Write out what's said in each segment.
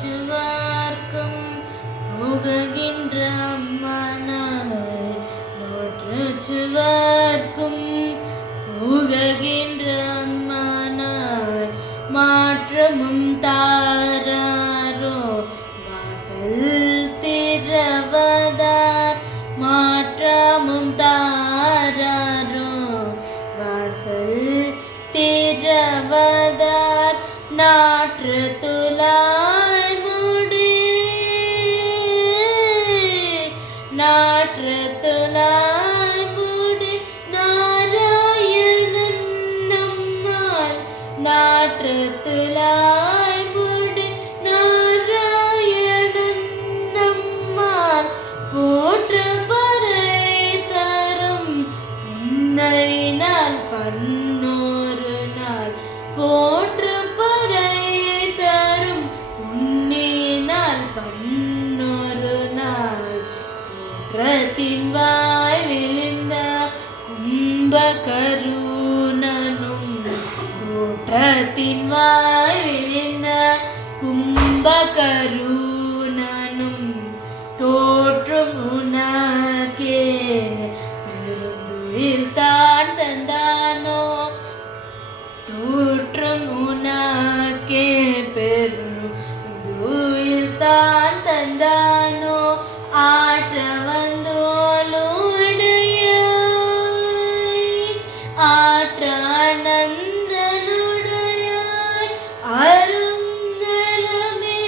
சுவார்க்கும் புககின்ற அம்மானாய் சுவார்க்கும் புககின்ற அம்மானாய் மாற்றமும் தாராரோ வாசல் திறவதார் மாற்றமும் தாராரோ வாசல் திறவதார் நாற்று துலாய் முடி நாற்று துலாய் முடி நாராயணன் நம்மால் நாற்று துலாய் முடி நாராயணன் நம்மால் போற்று பறை தரும் புன்னை நாள் பன்னோரு நாள் போற்று பறை தரும் புன்னினால் பன்னொரு நாள் போற்றத்தின் வாய் விழுந்த கும்பகருணனும் போற்றத்தின் வாய் விழுந்த கும்பகருணனும் தோற்றும் உனக்கே பெருந்துயில் தான் தந்தானோ தோற்றும் உனக்கே பெருந்துயில் தான் தந்தானோ ஆற்ற வந்தோளுடைய ஆற்ற அனந்தனுடைய அருந்தலமே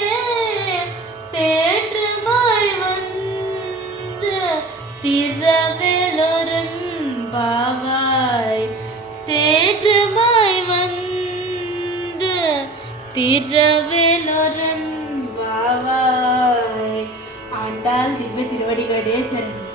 தேற்றமாய் வந்த திரவேலொரன் பாவாய் தேற்றமாய் வந்த திரவேலொரன் பாவாய். ஆண்டாள் திவ்ய திருவடிகளே சரணம்.